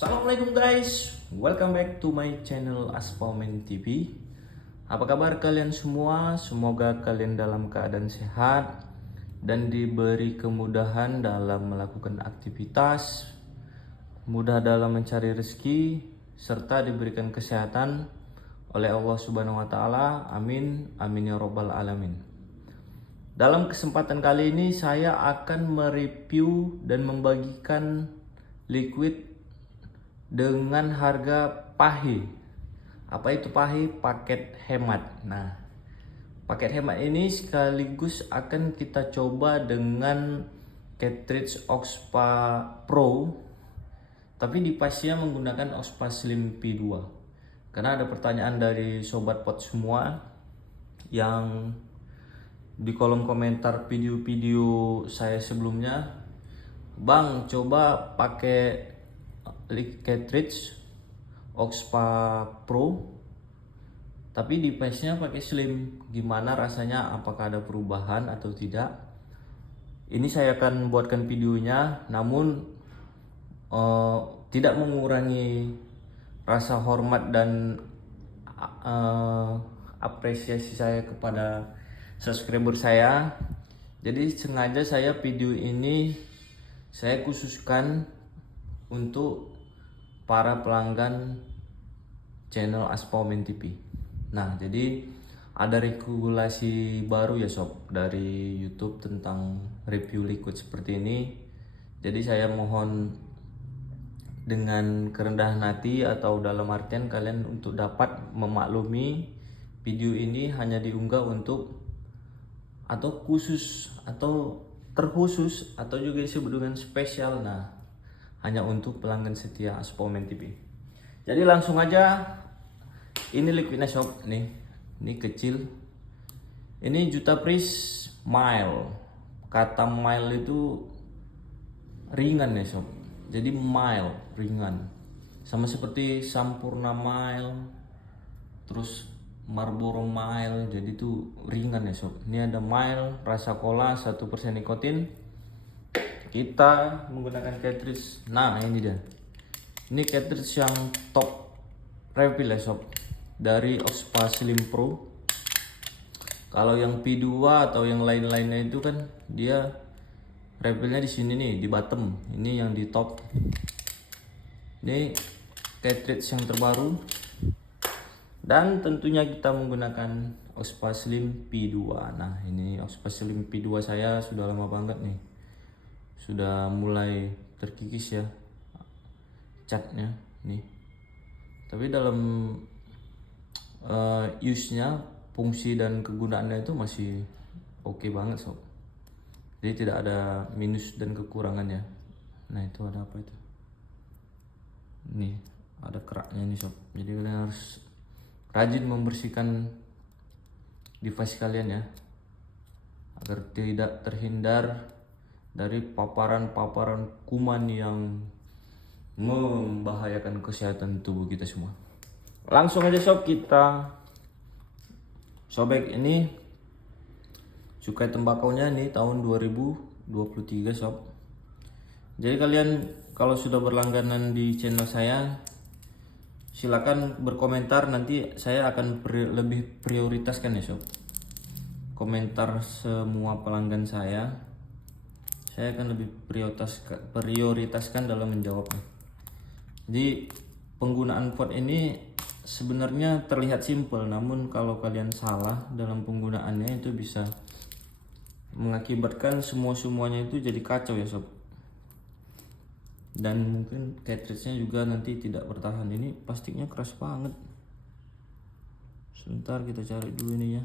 Assalamualaikum guys, welcome back to my channel Aspaumen TV. Apa kabar kalian semua? Semoga kalian dalam keadaan sehat dan diberi kemudahan dalam melakukan aktivitas, mudah dalam mencari rezeki, serta diberikan kesehatan oleh Allah Subhanahu wa Ta'ala. Amin, amin ya Robbal 'Alamin. Dalam kesempatan kali ini saya akan mereview dan membagikan liquid dengan harga PAHI. Apa itu PAHI? Paket hemat. Nah, paket hemat ini sekaligus akan kita coba dengan cartridge Oxpa Pro, tapi di pasnya menggunakan Oxpa Slim P2. Karena ada pertanyaan dari sobat pot semua yang di kolom komentar video-video saya sebelumnya, Bang, coba pakai cartridge Oxpa Pro tapi device-nya pakai Slim, gimana rasanya, apakah ada perubahan atau tidak. Ini saya akan buatkan videonya, namun tidak mengurangi rasa hormat dan apresiasi saya kepada subscriber saya. Jadi sengaja saya video ini saya khususkan untuk para pelanggan channel Aspaumen TV. Nah, jadi ada regulasi baru ya sob dari YouTube tentang review liquid seperti ini. Jadi saya mohon dengan kerendahan hati atau dalam artian kalian untuk dapat memaklumi video ini hanya diunggah untuk atau khusus atau terkhusus atau juga disebut dengan spesial. Nah, hanya untuk pelanggan setia Aspaumen TV. Jadi langsung aja, ini liquidnya sob nih, ini kecil, ini Jutapris Mild. Kata mild itu ringan ya sob, jadi mild, ringan, sama seperti Sampurna Mild, terus Marlboro Mild, jadi itu ringan ya sob. Ini ada mild, rasa cola, 1% nikotin. Kita menggunakan cartridge. Nah, ini dia. Ini cartridge yang top refill ya sob, dari Oxpa Slim Pro. Kalau yang P2 atau yang lain-lainnya itu kan dia refillnya di sini nih, di bottom. Ini yang di top. Ini cartridge yang terbaru. Dan tentunya kita menggunakan Oxpa Slim P2. Nah, ini Oxpa Slim P2 saya sudah lama banget nih, sudah mulai terkikis ya catnya nih, tapi dalam use-nya, fungsi dan kegunaannya itu masih oke banget sob. Jadi tidak ada minus dan kekurangannya. Nah, itu ada apa itu, nih ada keraknya nih sob. Jadi kalian harus rajin membersihkan device kalian ya, agar tidak terhindar dari paparan-paparan kuman yang membahayakan kesehatan tubuh kita semua. Langsung aja sob, kita sobek ini cukai tembakaunya ini tahun 2023 sob. Jadi kalian kalau sudah berlangganan di channel saya, silakan berkomentar, nanti saya akan lebih prioritaskan ya sob. Komentar semua pelanggan saya akan lebih prioritaskan dalam menjawabnya. Jadi penggunaan pot ini sebenarnya terlihat simpel, namun kalau kalian salah dalam penggunaannya itu bisa mengakibatkan semuanya itu jadi kacau ya sob. Dan mungkin cartridge-nya juga nanti tidak bertahan. Ini plastiknya keras banget. Sebentar kita cari dulu ini ya.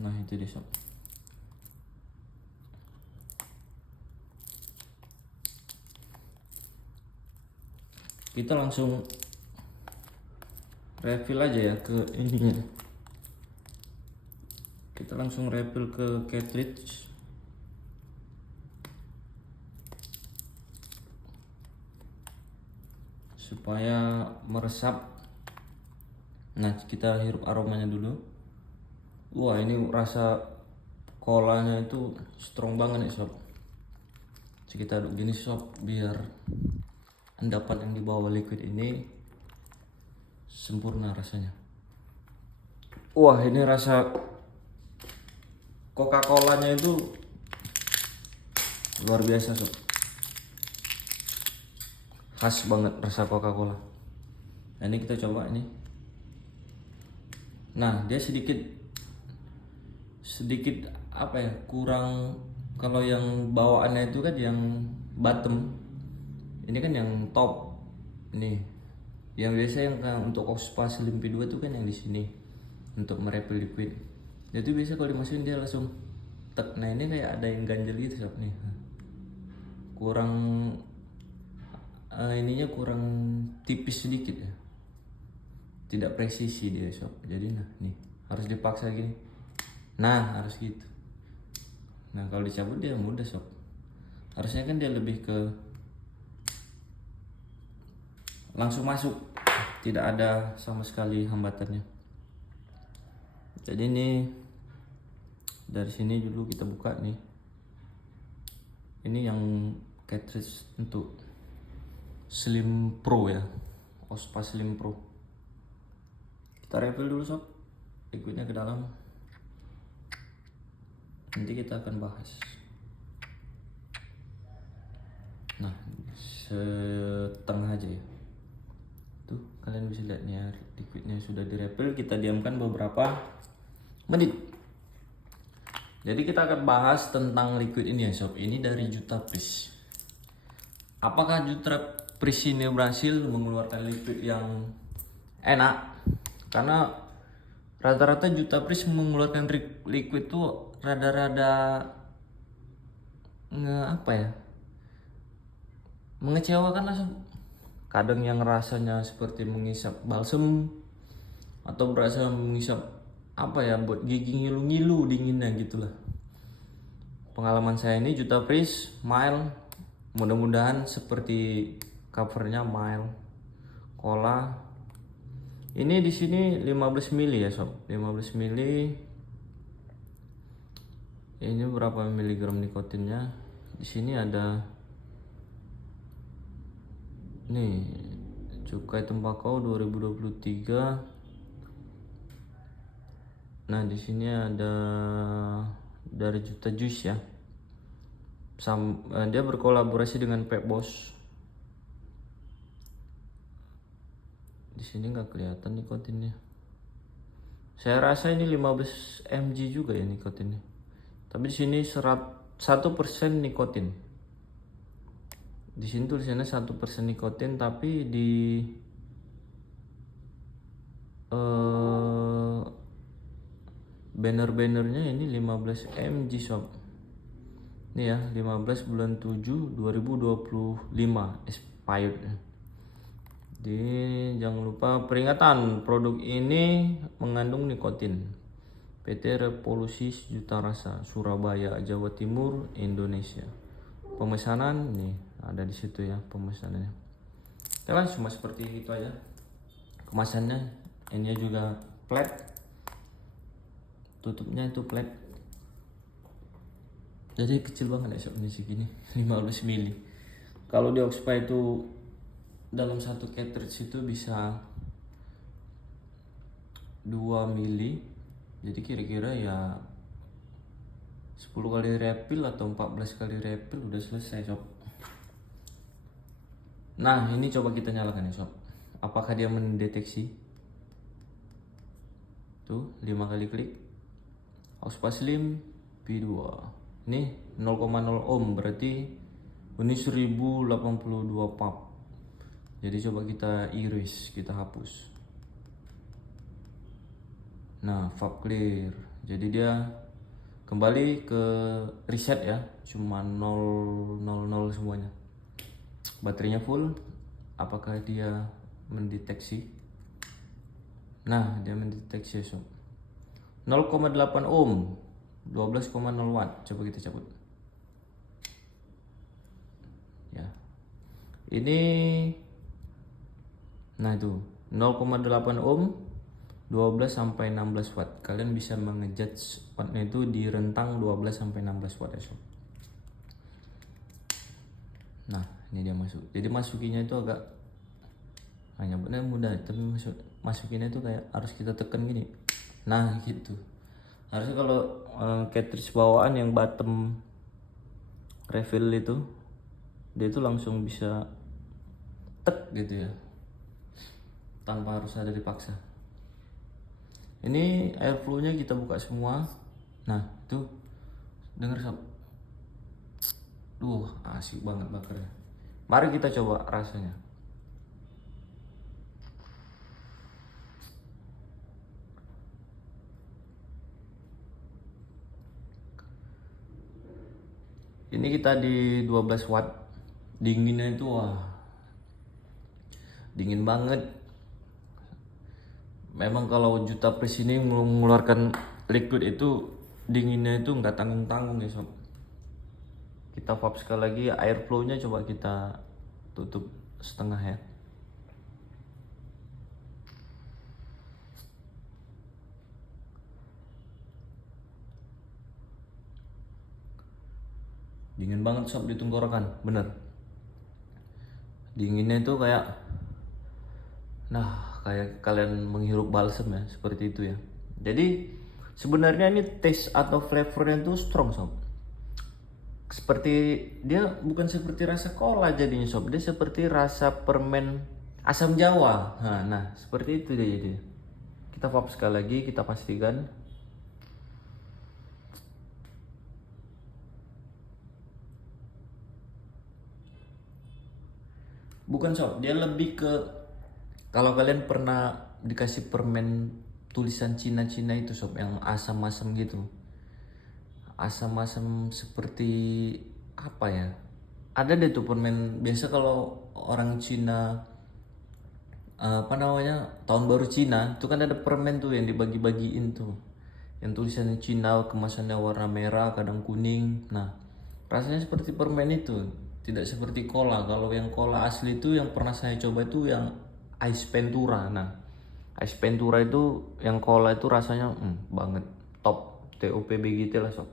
Nah, itu dia sob. Kita langsung refill aja ya ke ininya. Kita langsung refill ke cartridge. Supaya meresap. Nah, kita hirup aromanya dulu. Wah, ini rasa kolanya itu strong banget nih sob. kita aduk gini sob, biar endapan yang di bawah liquid ini sempurna rasanya. Wah, ini rasa Coca-Colanya itu luar biasa sob, khas banget rasa Coca-Cola. Nah ini kita coba ini. Nah dia sedikit apa ya, kurang. Kalau yang bawaannya itu kan yang bottom, ini kan yang top. Ini yang biasa yang untuk Ospa Slim P2 itu kan yang di sini untuk merefill liquid. Itu biasa kalau dimasukin dia langsung tek. Nah ini kayak ada yang ganjel gitu sob nih, kurang ininya kurang tipis sedikit ya, tidak presisi dia sob. Jadi nah nih harus dipaksa gini, nah harus gitu. Nah kalau dicabut dia mudah sob, harusnya kan dia lebih ke langsung masuk, tidak ada sama sekali hambatannya. Jadi ini dari sini dulu kita buka nih, ini yang cartridge untuk Slim Pro ya, Ospa Slim Pro. Kita refill dulu sob liquidnya ke dalam, nanti kita akan bahas. Nah setengah aja ya, tuh kalian bisa lihat nih ya, liquidnya sudah direfill. Kita diamkan beberapa menit. Jadi kita akan bahas tentang liquid ini ya sob. Ini dari Jutapris. Apakah Jutapris ini berhasil mengeluarkan liquid yang enak? Karena rata-rata Jutapris mengeluarkan liquid tuh rada-rada apa ya, mengecewakan lah sob. Kadang yang rasanya seperti mengisap balsem, atau berasa mengisap apa ya, buat gigi ngilu-ngilu dinginnya gitulah. Pengalaman saya ini Jutapris mild, mudah-mudahan seperti covernya mild. Cola ini di sini 15 mili ya sob, 15 mili. Ini berapa miligram nikotinnya? Di sini ada nih, cukai tembakau 2023. Nah di sini ada dari Juta Juice ya. Dia berkolaborasi dengan Pep Boss. Di sini nggak kelihatan nikotinnya. Saya rasa ini 15 mg juga ya nikotinnya. Tapi di sini 1% nikotin. Di sini tulisannya 1% nikotin, tapi di banner-bannernya ini 15 mg sob. Ini ya 15 bulan 7 2025 expired. Jadi jangan lupa peringatan, produk ini mengandung nikotin. PT Revolusi Juta Rasa, Surabaya, Jawa Timur, Indonesia. Pemesanan nih ada di situ ya pemesanannya. Kan cuma seperti itu aja kemasannya. Ini juga flat, tutupnya itu flat, jadi kecil banget ya sob, ini segini 15 mili. Kalau di Ospa itu dalam satu cartridge itu bisa 2 mili, jadi kira-kira ya 10 kali refill atau 14 kali refill udah selesai sob. Nah ini coba kita nyalakan ya sob, apakah dia mendeteksi. Tuh 5 kali klik, Ospa Slim P2. Ini 0,0 ohm, berarti ini 1082 pump. Jadi coba kita iris, kita hapus. Nah valve clear, jadi dia kembali ke reset ya, cuma 000 semuanya. Baterainya full. Apakah dia mendeteksi? Nah dia mendeteksi ya sob, 0,8 ohm, 12,0 watt. Coba kita cabut ya, ini nah itu 0,8 ohm, 12 sampai 16 watt. Kalian bisa mengejudge wattnya itu di rentang 12 sampai 16 watt ya sob. Nah ini dia masuk. Jadi masukinya itu agak hanya benar mudah, tapi masukinnya itu kayak harus kita tekan gini. Nah gitu. Harusnya kalau cartridge bawaan yang bottom refill itu, dia itu langsung bisa tek gitu ya, tanpa harus ada dipaksa. Ini airflow nya kita buka semua. Nah itu denger sob, asik banget bakarnya. Mari kita coba rasanya. Ini kita di 12 watt. Dinginnya itu dingin banget. Memang kalau Juta Pris ini mengeluarkan liquid itu dinginnya itu nggak tanggung-tanggung ya sob. Kita pop sekali lagi, airflow nya coba kita tutup setengah ya. Dingin banget sob di tenggorokan, bener. Dinginnya itu kayak kayak kalian menghirup balsam ya, seperti itu ya. Jadi sebenarnya ini taste atau flavornya itu strong sob. Seperti dia bukan seperti rasa cola jadinya sob, dia seperti rasa permen asam jawa. Nah seperti itu dia jadi. Kita pop sekali lagi, kita pastikan. Bukan sob, dia lebih ke, kalau kalian pernah dikasih permen tulisan Cina-Cina itu sob, yang asam-asam gitu. Asam-asam seperti apa ya? Ada deh tuh permen, biasa kalau orang Cina apa namanya, tahun baru Cina itu kan ada permen tuh yang dibagi-bagiin tuh, yang tulisannya Cina, kemasannya warna merah kadang kuning. Nah rasanya seperti permen itu, tidak seperti cola. Kalau yang cola asli itu yang pernah saya coba itu yang Ice Ventura. Nah Ice Ventura itu yang cola itu rasanya banget top, TOPB gitu lah sob.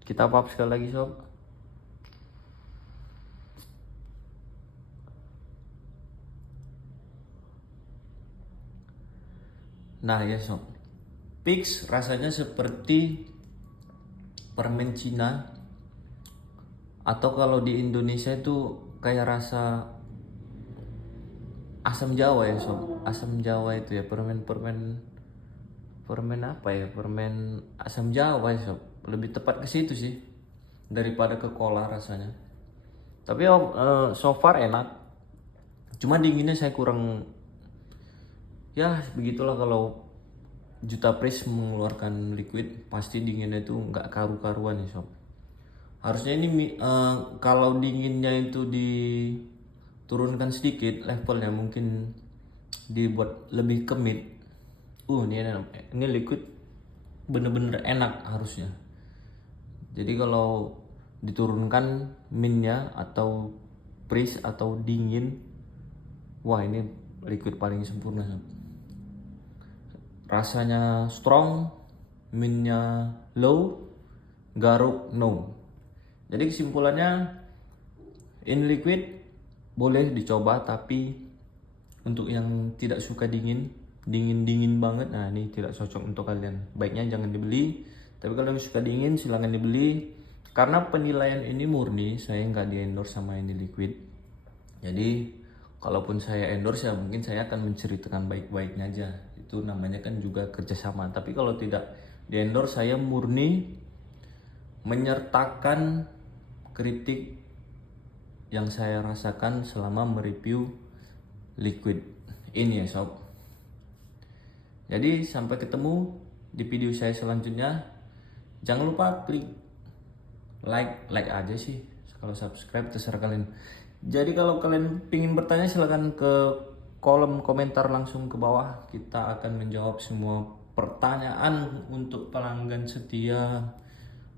Kita pop sekali lagi sob. Nah ya sob, Pix rasanya seperti permen Cina, atau kalau di Indonesia itu kayak rasa asam Jawa ya sob. Asam Jawa itu ya, permen apa ya, permen asam Jawa ya sob. Lebih tepat ke situ sih daripada ke cola rasanya. Tapi so far enak. Cuma dinginnya saya kurang, ya begitulah kalau Juta Pris mengeluarkan liquid pasti dinginnya itu nggak karu-karuan ya sob. Harusnya ini kalau dinginnya itu diturunkan sedikit levelnya, mungkin dibuat lebih ke mid. Ini liquid bener-bener enak harusnya. Jadi kalau diturunkan minnya atau Pris atau dingin, ini liquid paling sempurna sob. Rasanya strong, minnya low, garuk no. Jadi kesimpulannya, in liquid boleh dicoba, tapi untuk yang tidak suka dingin banget, nah ini tidak cocok untuk kalian. Baiknya jangan dibeli. Tapi kalau yang suka dingin silahkan dibeli. Karena penilaian ini murni, saya nggak di endorse sama ini liquid. Jadi kalaupun saya endorse ya mungkin saya akan menceritakan baik-baiknya aja. Itu namanya kan juga kerjasama. Tapi kalau tidak di endorse, saya murni menyertakan kritik yang saya rasakan selama mereview liquid ini ya sob. Jadi sampai ketemu di video saya selanjutnya. Jangan lupa klik like aja sih. Kalau subscribe terserah kalian. Jadi kalau kalian ingin bertanya silahkan ke kolom komentar langsung ke bawah. Kita akan menjawab semua pertanyaan untuk pelanggan setia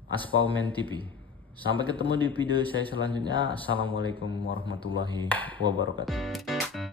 Aspaumen TV. Sampai ketemu di video saya selanjutnya. Assalamualaikum warahmatullahi wabarakatuh.